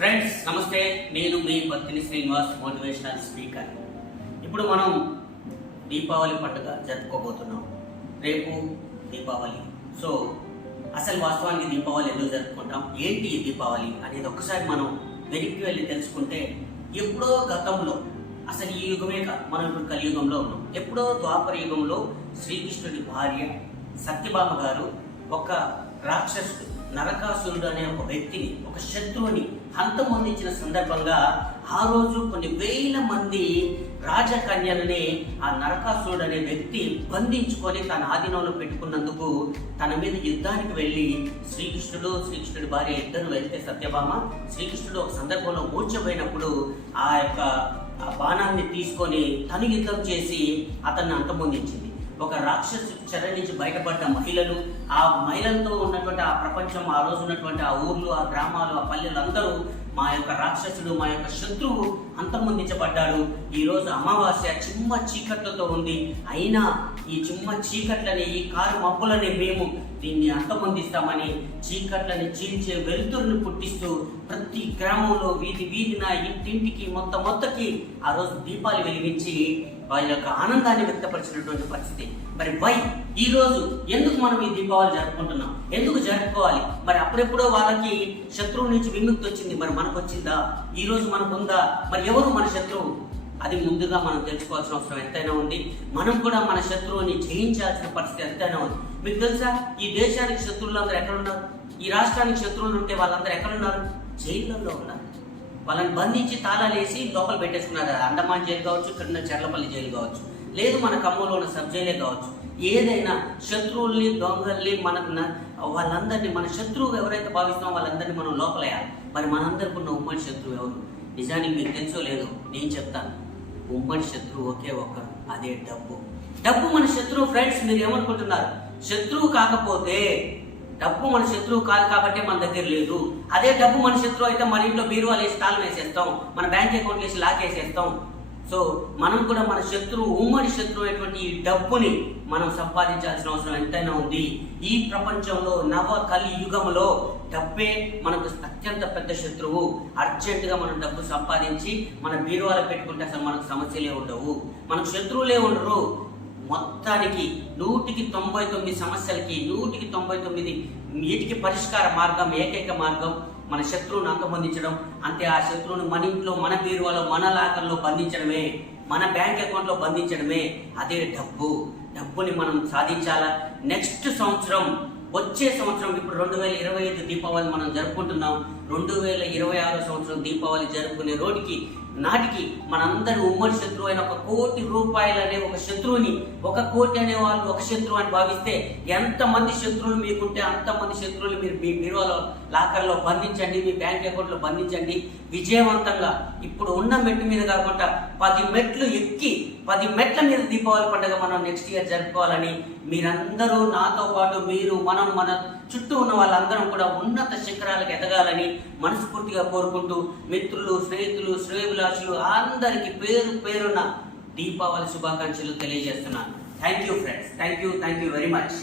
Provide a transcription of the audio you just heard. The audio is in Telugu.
ఫ్రెండ్స్ నమస్తే, నేను మీ బత్తిని శ్రీనివాస్, మోటివేషనల్ స్పీకర్. ఇప్పుడు మనం దీపావళి పండుగ జరుపుకోబోతున్నాం. రేపు దీపావళి. సో అసలు వాస్తవానికి దీపావళి ఎందుకు జరుపుకుంటాం, ఏంటి ఈ దీపావళి అనేది ఒక్కసారి మనం వెనక్కి వెళ్ళి తెలుసుకుంటే, ఎప్పుడో గతంలో, అసలు ఈ యుగమే మనం ఇప్పుడు కలియుగంలో ఉన్నాం. ఎప్పుడో ద్వాపర యుగంలో శ్రీకృష్ణుడి భార్య సత్యభామ గారు ఒక రాక్షసుడు నరకాసురుడు అనే ఒక వ్యక్తిని, ఒక శత్రువుని హంతమొందించిన సందర్భంగా ఆ రోజు కొన్ని వేల మంది రాజకన్యలని ఆ నరకాసురుడు అనే వ్యక్తి బంధించుకొని తన ఆధీనంలో పెట్టుకున్నందుకు తన మీద యుద్ధానికి వెళ్ళి శ్రీకృష్ణుడి భార్య ఇద్దరు వెళ్తే సత్యభామ, శ్రీకృష్ణుడు ఒక సందర్భంలో మూర్ఛపోయినప్పుడు ఆ యొక్క బాణాన్ని తీసుకొని తను యుద్ధం చేసి అతన్ని అంతమొందించింది. ఒక రాక్షసు చెర నుంచి బయటపడ్డ మహిళలు, ఆ మహిళలతో ఉన్నటువంటి ఆ ప్రపంచం, ఆ రోజు ఉన్నటువంటి ఆ ఊర్లు, ఆ గ్రామాలు, ఆ పల్లెలు అందరూ మా యొక్క రాక్షసుడు, మా యొక్క శత్రువు అంతమొందించబడ్డాడు. ఈ రోజు అమావాస్య చిమ్మ చీకట్లతో ఉంది. అయినా ఈ చిమ్మ చీకట్లని, ఈ కారు మబ్బులని మేము దీన్ని అంతమొందిస్తామని చీకట్లని చీల్చే వెలుతురుని పుట్టిస్తూ ప్రతి గ్రామంలో వీధిన ఇంటింటికి మొత్తకి ఆ రోజు దీపాలు వెలిగించి వాళ్ళ యొక్క ఆనందాన్ని వ్యక్తపరిచినటువంటి పరిస్థితి. మరి ఈ రోజు ఎందుకు మనం ఈ దీపావళి జరుపుకుంటున్నాం, ఎందుకు జరుపుకోవాలి? మరి అప్పుడెప్పుడో వాళ్ళకి శత్రువు నుంచి విముక్తి వచ్చింది, మరి మనకు వచ్చిందా? ఈ రోజు మనకు ఉందా? మరి ఎవరు మన శత్రువు? అది ముందుగా మనం తెలుసుకోవాల్సిన అవసరం ఎంతైనా ఉంది. మనం కూడా మన శత్రువుని జయించాల్సిన పరిస్థితి ఎంతైనా ఉంది. మీకు తెలుసా, ఈ దేశానికి శత్రువులు అందరూ ఎక్కడున్నారు? ఈ రాష్ట్రానికి శత్రువులు ఉంటే వాళ్ళందరూ ఎక్కడున్నారు? జైళ్ళల్లో ఉన్నారు. వాళ్ళని బంధించి తాళాలేసి లోపల పెట్టేసుకున్నారు. అండమాన్ జైలు కావచ్చు, ఇక్కడ చెర్లపల్లి జైలు కావచ్చు, లేదు మన ఖమ్మంలో ఉన్న సబ్ జైలే కావచ్చు. ఏదైనా శత్రువుల్ని, దొంగల్ని, మనకు వాళ్ళందరినీ, మన శత్రువు ఎవరైతే భావిస్తామో వాళ్ళందరినీ మనం లోపలేయాలి. మరి మనందరికి ఉన్న ఉమ్మడి శత్రువు ఎవరు? నిజానికి మీకు తెలుసో లేదో నేను చెప్తాను. ఉమ్మడి శత్రువు ఒకే ఒక్కరు, అదే డబ్బు. డబ్బు మన శత్రువు. ఫ్రెండ్స్, మీరు ఏమనుకుంటున్నారు? శత్రువు కాకపోతే, డబ్బు మన శత్రువు కాదు కాబట్టి మన దగ్గర లేదు. అదే డబ్బు మన శత్రువు అయితే మన ఇంట్లో బీరువాలు వేసి తాళం వేసేస్తాం, మన బ్యాంక్ అకౌంట్ వేసి లాక్ వేసేస్తాం. సో మనం కూడా మన శత్రువు, ఉమ్మడి శత్రువు అయినటువంటి ఈ డబ్బుని మనం సంపాదించాల్సిన అవసరం ఎంతైనా ఉంది. ఈ ప్రపంచంలో కలియుగంలో డబ్బే మనకు అత్యంత పెద్ద శత్రువు. అర్జెంటుగా మనం డబ్బు సంపాదించి మన బీరువాలో పెట్టుకుంటే అసలు మనకు సమస్యలే ఉండవు, మనకు శత్రువులే ఉండరు. మొత్తానికి 199 సమస్యలకి 199 వీటికి పరిష్కార మార్గం, ఏకైక మార్గం మన శత్రువుని అంతమొందించడం. అంతే, ఆ శత్రువుని మన ఇంట్లో, మన బీరువాలో, మన లాకర్లో బంధించడమే, మన బ్యాంక్ అకౌంట్లో బంధించడమే. అదే డబ్బు. డబ్బుని మనం సాధించాలా. నెక్స్ట్ సంవత్సరం, వచ్చే సంవత్సరం, ఇప్పుడు 2025 దీపావళి మనం జరుపుకుంటున్నాం. 2026 సంవత్సరం దీపావళి జరుపుకునే నాటికి మనందరి ఉమ్మడి శత్రువు అయిన 1 కోటి రూపాయలు అనే ఒక శత్రువుని, 1 కోటి అనే వాళ్ళు ఒక శత్రువు అని భావిస్తే, ఎంతమంది శత్రువులు మీకుంటే అంతమంది శత్రువులు మీరు మీ బీరువాలో, లాకర్లో బంధించండి, మీ బ్యాంక్ అకౌంట్లో బంధించండి. విజయవంతంగా ఇప్పుడు ఉన్న మెట్టు మీద కాకుండా 10 మెట్లు ఎక్కి 10 మెట్ల మీద దీపావళి పండుగ మనం నెక్స్ట్ ఇయర్ జరుపుకోవాలని మీరందరూ, నాతో పాటు మీరు, మనం, మన చుట్టూ ఉన్న వాళ్ళందరం కూడా ఉన్నత శిఖరాలకు ఎదగాలని మనస్ఫూర్తిగా కోరుకుంటూ, మిత్రులు, స్నేహితులు, శ్రేయోభిలాషులు అందరికీ పేరున దీపావళి శుభాకాంక్షలు తెలియజేస్తున్నాను. Thank you friends, thank you very much.